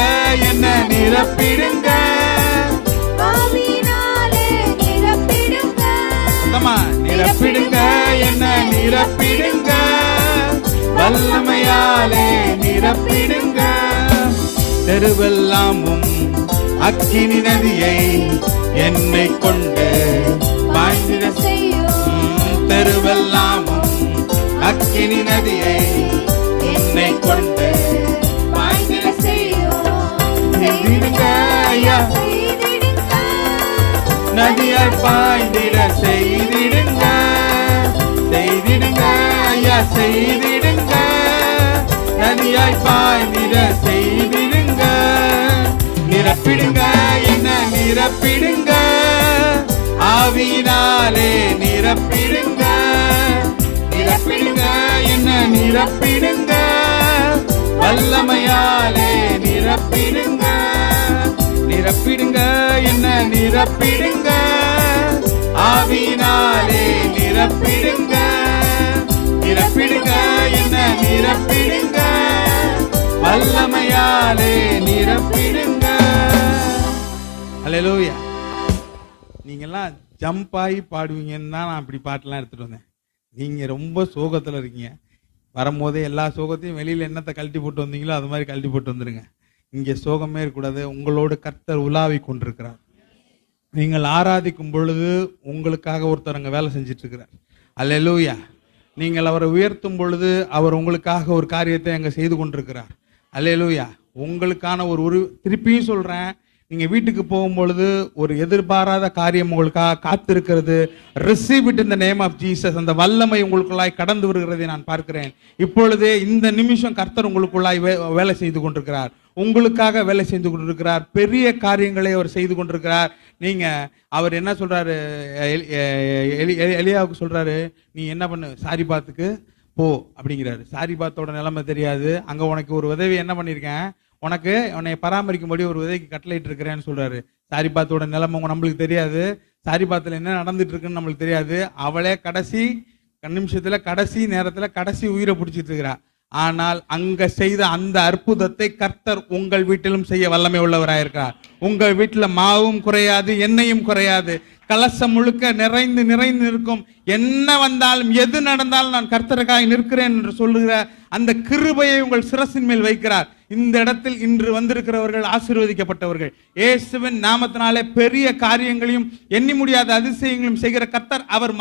என்ன நிரப்பிடுங்க, ஆவியினாலே நிரப்பிடுங்க. நிரப்பிடுங்க, என்ன நிரப்பிடுங்க, வல்லமையாலே நிரப்பிடுங்க. தெருவெல்லாமும் அக்கினி நதியை என்னை கொண்டு பாய்ந்திட செய்யும். தெருவெல்லாமும் அக்கினி நதியை என்னை கொண்டு பாய்ந்திட செய்யும். செய்திடுங்க ஐயா, நதியால் பாய்ந்திட செய்திடுங்க. செய்திடுங்க ஐயா, செய்திடுங்க, நதியாய் பாய்ந்திட செய்திடுங்க. நிரப்பிடுங்க, என்ன நிரப்பிடுங்க, ஆவியினாலே நிரப்பிடுங்க. நிரப்பிடுங்க, என்ன நிரப்பிடுங்க, வல்லமையாலே நிரப்பிடுங்க. நிரப்பிடுங்க, என்ன நிரப்பிடுங்க, ஆவியினாலே நிரப்பிடுங்க. அல்லேலூயா. நீங்கெல்லாம் ஜம்ப் ஆகி பாடுவீங்கன்னு தான் நான் இப்படி பாட்டெல்லாம் எடுத்துட்டு வந்தேன். நீங்க ரொம்ப சோகத்துல இருக்கீங்க. வரும்போதே எல்லா சோகத்தையும் வெளியில என்னத்தை கழட்டி போட்டு வந்தீங்களோ அது மாதிரி கழட்டி போட்டு வந்துருங்க. இங்கே சோகமே இருக்கக்கூடாது. உங்களோடு கர்த்தர் உலாவி கொண்டிருக்கிறார். நீங்கள் ஆராதிக்கும் பொழுது உங்களுக்காக ஒருத்தர் அங்கே வேலை செஞ்சுட்டு இருக்கிறார். அல்லேலூயா. நீங்கள் அவரை உயர்த்தும் பொழுது அவர் உங்களுக்காக ஒரு காரியத்தை அங்கே செய்து கொண்டிருக்கிறார். அல்லேலூயா. உங்களுக்கான திருப்பியும் சொல்றேன், நீங்க வீட்டுக்கு போகும்பொழுது ஒரு எதிர்பாராத காரியம் உங்களுக்காக காத்திருக்கிறது. Receive it in the name of Jesus. அந்த வல்லமை உங்களுக்குள்ளாய் கடந்து வருகிறதை நான் பார்க்கிறேன். இப்பொழுதே இந்த நிமிஷம் கர்த்தர் உங்களுக்குள்ளாய் வேலை செய்து கொண்டிருக்கிறார். உங்களுக்காக வேலை செய்து கொண்டிருக்கிறார். பெரிய காரியங்களை அவர் செய்து கொண்டிருக்கிறார். நீங்க அவர் என்ன சொல்றாரு, எலியாவுக்கு சொல்றாரு, நீ என்ன பண்ணு, சாரிபாத்துக்கு போ அப்படிங்கிறாரு. சாரிபாத்தோட நிலைமை தெரியாது. அங்க உனக்கு ஒரு உதவி என்ன பண்ணிருக்கேன், உன்னை பராமரிக்கும்படி ஒரு உதவிக்கு கட்டளையிட்டு இருக்கிறேன்னு சொல்றாரு. சாரிபாத்தோட நிலைமை நம்மளுக்கு தெரியாது. சாரிபாத்துல என்ன நடந்துட்டு இருக்குன்னு நம்மளுக்கு தெரியாது. அவளே கடைசி நிமிஷத்துல, கடைசி நேரத்துல, கடைசி உயிரை பிடிச்சிட்டு இருக்கிறா. ஆனால் அங்க செய்த அந்த அற்புதத்தை கர்த்தர் உங்கள் வீட்டிலும் செய்ய வல்லமை உள்ளவராயிருக்கிறார். உங்கள் வீட்டுல மாவும் குறையாது, எண்ணெயும் குறையாது, கலசம் முழுக்க நிறைந்து நிறைந்து இருக்கும். என்ன வந்தாலும் எது நடந்தாலும் நான் கர்த்தருக்காய் நிற்கிறேன் என்று சொல்லுகிற அந்த கிருபையை உங்கள் சிரசின் மேல் வைக்கிறார். இந்த இடத்தில் இன்று வந்திருக்கிறவர்கள் ஆசீர்வதிக்கப்பட்டவர்கள். இயேசுவின் நாமத்தினாலே பெரிய காரியங்களையும் எண்ணி முடியாத அதிசயங்களையும் செய்கிற கர்த்தர் அவர்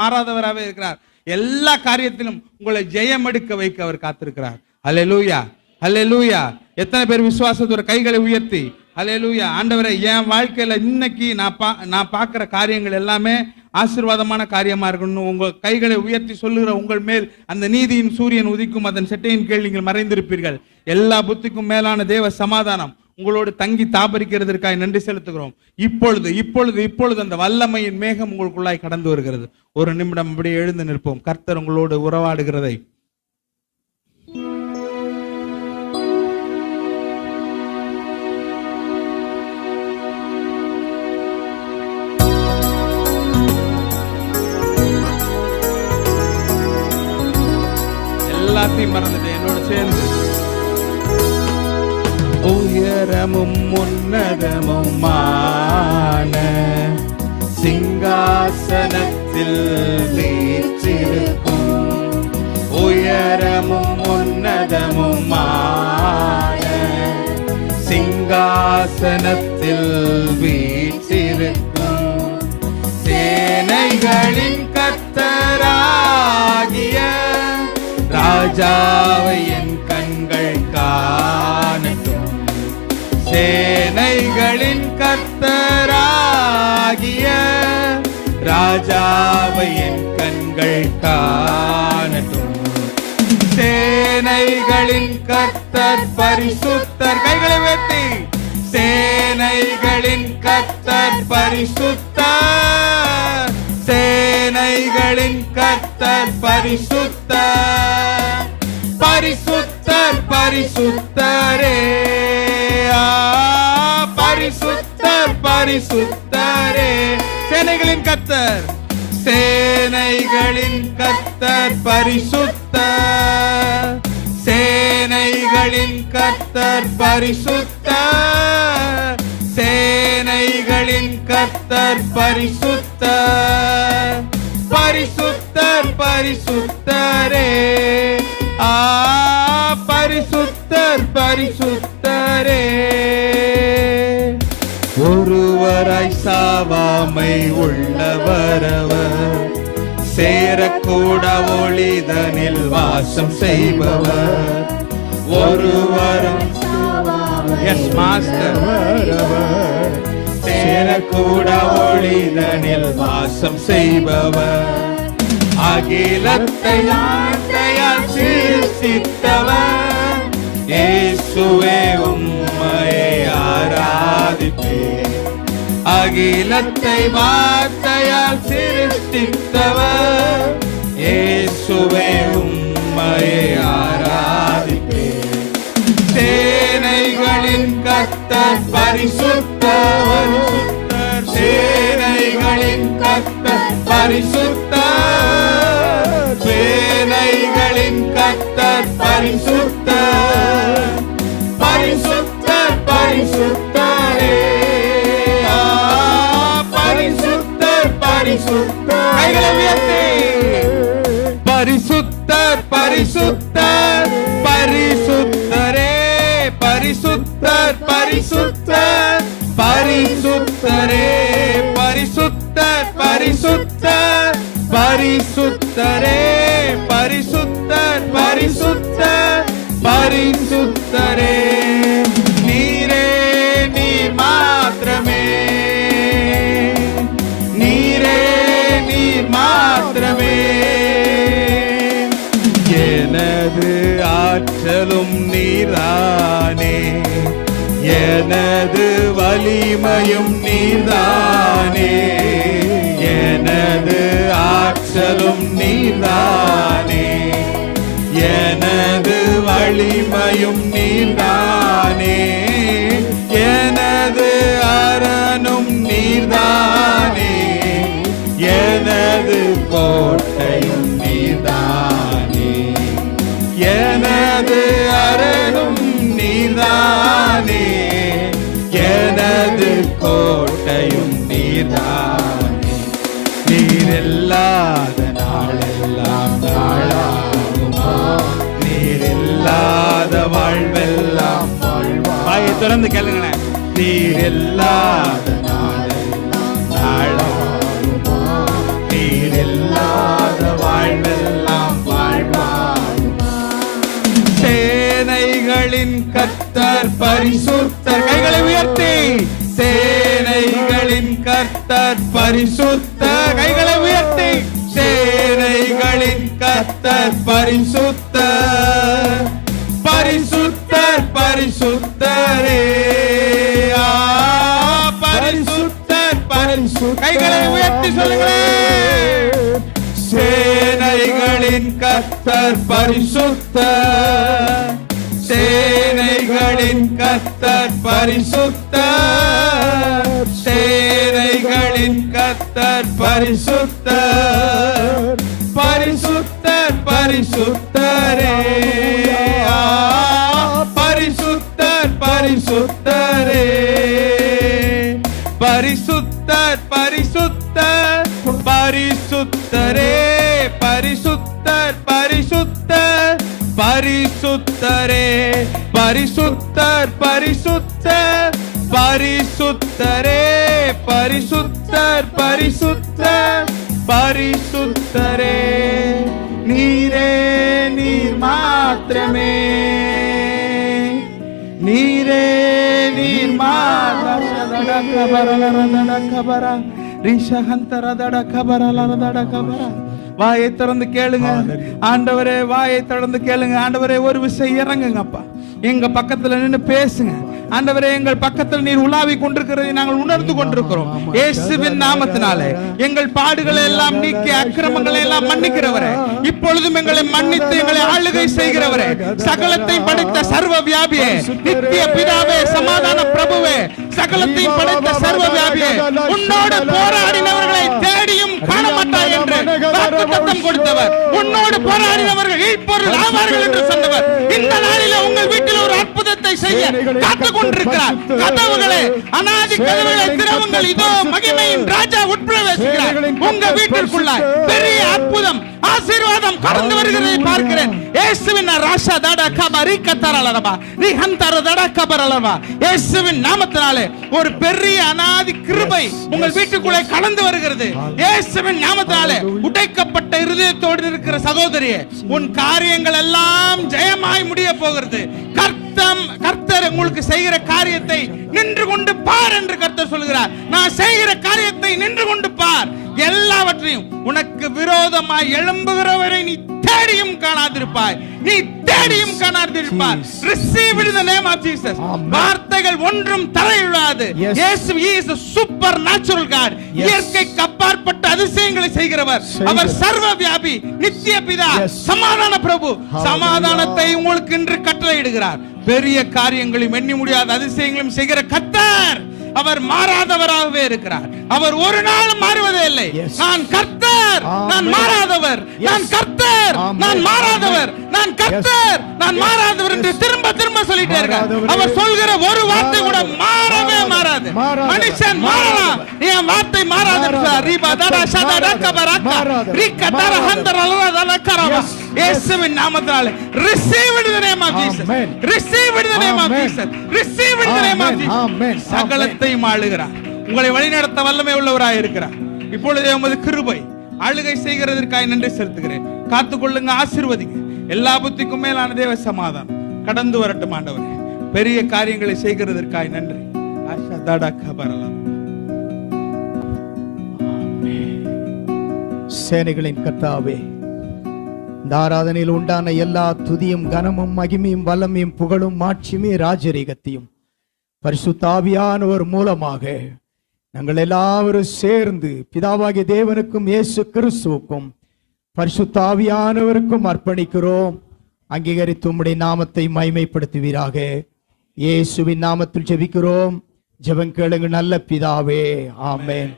மாறாதவராகவே இருக்கிறார். எல்லா காரியத்திலும் உங்களை ஜெயம் எடுக்க வைக்க அவர் காத்திருக்கிறார். அல்லேலூயா, அல்லேலூயா. எத்தனை பேர் விசுவாசத்தோட கைகளை உயர்த்தி அல்லேலூயா, ஆண்டவரே என் வாழ்க்கையில இன்னைக்கு நான் பார்க்கிற காரியங்கள் எல்லாமே ஆசீர்வாதமான காரியமா இருக்கணும். உங்க கைகளை உயர்த்தி சொல்லுகிற உங்கள் மேல் அந்த நீதியின் சூரியன் உதிக்கும், அதன் செட்டையின் கீழ் நீங்கள் மறைந்திருப்பீர்கள். எல்லா புத்திக்கும் மேலான தேவ சமாதானம் உங்களோடு தங்கி தாபரிக்கிறதற்காக நன்றி செலுத்துகிறோம். இப்பொழுது இப்பொழுது இப்பொழுது அந்த வல்லமையின் மேகம் உங்களுக்குள்ளாய் கடந்து வருகிறது. ஒரு நிமிடம் அப்படியே எழுந்து நிற்போம். கர்த்தர் உங்களோடு உறவாடுகிறதை எல்லாத்தையும் மறந்துட்டு என்னோட சேர்ந்து உயரமும் உன்னதமுமான சிங்காசனத்தில் வீற்றிருக்கும், உயரமும் உன்னதமுமான சிங்காசனத்தில் வீற்றிருக்கும் சேனைகளின் கர்த்தராகிய ராஜாவை என் கண்கள் காணட்டும். சேனைகளின் கர்த்தராகிய ராஜாவை என் கண்கள் காணட்டும். சேனைகளின் கர்த்தர் பரிசுத்தர். கைகளை உயர்த்தி, சேனைகளின் கர்த்தர் பரிசுத்தர், சேனைகளின் கர்த்தர் பரிசுத்தர், பரிசுத்தர் பரிசுத்தரே, பரிசுத்தர் பரிசுத்தரே. சேனைகளின் கர்த்தர், சேனைகளின் கர்த்தர் பரிசுத்தர், சேனைகளின் கர்த்தர் பரிசுத்தர், சேனைகளின் கர்த்தர் பரிசுத்தர், பரிசுத்தர் பரிசுத்தரே, பரிசுத்தர் பரிசுத்தரே. ஒருவராய் சாவாமை உள்ளவரவர், சேரக்கூட ஒளிதனில் வாசம் செய்பவர். ஒருவரும் எஸ் மாஸ்டர், சேரக்கூட ஒளிதனில் வாசம் செய்பவர். அகிலத்தை ஆண்டையால் சிருஷ்டித்தவர், இயேசுவே உம்மையை ஆராதிப்பேன். அகிலத்தை வார்த்தையால் சிருஷ்டித்தவர், இயேசுவே உம்மையை ஆராதிப்பேன். சேனைகளின் கர்த்தர் பரிசுத்தர், சேனைகளின் கர்த்தர் பரிசுத்தர், சேனைகளின் கர்த்தர் பரிசுத்தர், பரிசுத்தர் பரிசுத்தரே, பரிசுத்தர் பரிசுத்தர் பரிசுத்தரே பரிசுத்தர் பரிசுத்தர் பரிசுத்தரே பரிசுத்தர் பரிசுத்தர் பரிசுத்தரே பரிசுத்தர் பரிசுத்தர் பரிசுத்தரே நீரே நீர் மாத்திரமே நீரே நீர் மாத்திரமே எனது ஆற்றலும் நீர்தானே எனது வலிமையும் நீர்தானே எனது ஆற்றலும் நீர்தானே எனது வலிமையும் நீர்தானே எனது அரணும் நீர்தானே எனது கோட்டையும் நீர்தானே எனது அரணும் நீர்தானே எனது கோட்டையும் நீர்தானே நீரில்லாத நாளெல்லாம் நாளாகுமா நீரில்லாத வாழ்வெல்லாம் வாயை திறந்து கேளுங்களேன் நீரில்லாத நாளெல்லாம் நாளாகுமா நீரில்லாத வாழ்வெல்லாம் வாழ்வாகுமா சேனைகளின் கர்த்தர் பரிசுத்தர் கைகளை உயர்த்தி சேனைகளின் கர்த்தர் பரிசுத்தர் கைகளை உயர்த்தி சேனைகளின் கர்த்தர் பரிசுத்தர் பரிசுத்தர் பரிசுத்தரே பரிசுத்தர் பரிசுத்தர் கைகளை உயர்த்தி சொல்லுங்களேன் சேனைகளின் கர்த்தர் பரிசுத்தர் சேனைகளின் கர்த்தர் பரிசுத்தர் சேனைகளின் கர்த்தர் பரிசுத்தர் பரிசுத்தர் பரிசுத்தரே பரிசுத்தர் பரிசுத்தரே பரிசுத்தர் பரிசுத்தர் பரிசுத்தரே பரிசுத்தர் பரிசுத்தர் பரிசுத்தரே பரிசுத்தர் பரிசுத்தர் பரிசுத்தரே பரிசுத்தர் பரிசுத்தர் பரிசுத்தரே நீரே நீர் மாத்திரமே நீரே நீர் மாத்திரமே வாயை திறந்து கேளுங்க ஆண்டவரே வாயை திறந்து கேளுங்க ஆண்டவரே ஒரு விஷயம் இறங்குங்க அப்பா எங்க பக்கத்துல நின்னு பேசுங்க ஆண்டவரே எங்கள் பக்கத்தில் நீர் உலாவி கொண்டிருக்கிறதை நாங்கள் உணர்ந்து கொண்டிருக்கிறோம் இயேசுவின் நாமத்தினாலே எங்கள் பாடுகளை எல்லாம் நீக்கி அக்கிரமங்களை எல்லாம் மன்னிக்கிறவரே இப்பொழுதும் எங்களை மன்னித்து எங்களை ஆளுகை செய்கிறவரே சகலத்தை படைத்த சர்வ வியாபியே நித்திய பிதாவே சமாதான பிரபுவே சகலத்தை படைத்த சர்வ வியாபியே உன்னோடு போராடினவர்களை தேடியும் காண மாட்டாய் என்று வாக்குத்தத்தம் கொடுத்தவர் உன்னோடு போராடினவர்கள் இப்பொருள் ஆவார்கள் என்று சொன்னவர் இந்த நாளிலே உங்கள் வீட்டில் ஒரு அற்புதத்தை செய்ய காத்துக் கொண்டிருக்கிறார் கதவுகளே அநாதி கதவுகளை திறவுங்கள் இதோ மகிமையின் ராஜா உட்பிரவேசிக்கிறார் உங்க வீட்டிற்குள்ளாய் பெரிய அற்புதம் ஆசீர்வாதம் கடந்து வருகிறதை பார்க்கிறேன் இயேசுவின் ராஷா தடா கபரி கத்தரலரபா ரிஹந்தர தடா கபரலரபா இயேசுவின் நாமத்தினாலே ஒரு பெரிய அநாதி கிருபை உங்கள் வீட்டுக்குள்ளே கடந்து வருகிறது இயேசுவின் நாமத்தினாலே உடைக்கப்பட்ட இருதயத்தோடு இருக்கிற சகோதரியே உன் காரியங்கள் எல்லாம் ஜெயமாய் முடிய போகிறது கர்த்தர் உங்களுக்கு செய்கிற காரியத்தை நின்று கொண்டு பார் என்று கர்த்தர் சொல்கிறார் நான் செய்கிற காரியத்தை நின்று கொண்டு பார் எல்லாவற்றையும் உனக்கு விரோதமாய் எழும்புகிறவரை நீ தேடியும் காணாதிருப்பாய் நீ தேடியும் காணாதிருப்பாய் receive it in the name of Jesus வார்த்தைகள் ஒன்றும் தரையிடாது இயேசு is a supernatural God இயற்கைக்கு அப்பாற்பட்ட அதிசயங்களை செய்கிறவர் அவர் சர்வ வியாபி நித்திய பிதா சமாதான பிரபு சமாதானத்தை உங்களுக்கு இன்று கட்டளையிடுகிறார் பெரிய காரியங்களையும் எண்ணி முடியாத அதிசயங்களையும் செய்கிற கர்த்தர் அவர் மாறாதவராகவே இருக்கிறார் அவர் ஒரு நாளும் மாறுவதே இல்லை நான் கர்த்தர் நான் மாறாதவர் நான் கர்த்தர் நான் மாறாதவர் நான் கர்த்தர் நான் மாறாதவர் என்று திரும்ப திரும்ப சொல்லிட்டே இருக்கார் அவர் சொல்கிற ஒரு வார்த்தை கூட மாறவே மாறாது மாறாது. மாறாதவர். மனுஷன் மாறலாம், என் வார்த்தை மாறாது. இயேசுவின் நாமத்தினாலே receive it in the name of Jesus. Amen. Receive it in the name of Amen. Jesus. Receive it in the name of Amen. Jesus. Amen. சகலத்தையும் ஆளுகிறார். உங்களை வழிநடத்த வல்லமை உள்ளவராய் இருக்கிறார். இப்பொழுதே உமது கிருபை ஆளுகை செய்கிறதற்காக நன்றி செலுத்துகிறேன். காத்துக்கொள்ளுங்க, ஆசீர்வதிங்க. எல்லா புத்திக்கும் மேலான தேவ சமாதானம் கடந்து வரட்டும் ஆண்டவரே. பெரிய காரியங்களை செய்கிறதற்காக நன்றி. சேனைகளின் கர்த்தாவே, இந்த ஆராதனையில் உண்டான எல்லா துதியும் கனமும் மகிமையும் வல்லமையும் புகழும் மாட்சியுமே ராஜரீகத்தையும் பரிசுத்த ஆவியானவர் மூலமாக நாங்கள் எல்லாரும் சேர்ந்து பிதாவாகிய தேவனுக்கும் இயேசு கிறிஸ்துவுக்கும் பரிசுத்த ஆவியானவருக்கும் அர்ப்பணிக்கிறோம். அங்கீகரித்து உம்முடைய நாமத்தை மகிமைப்படுத்துவீராக. இயேசுவின் நாமத்தில் ஜெபிக்கிறோம். ஜெபம் கேளுங்க நல்ல பிதாவே. ஆமென்.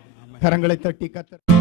கரங்களை தட்டி கர்த்தர்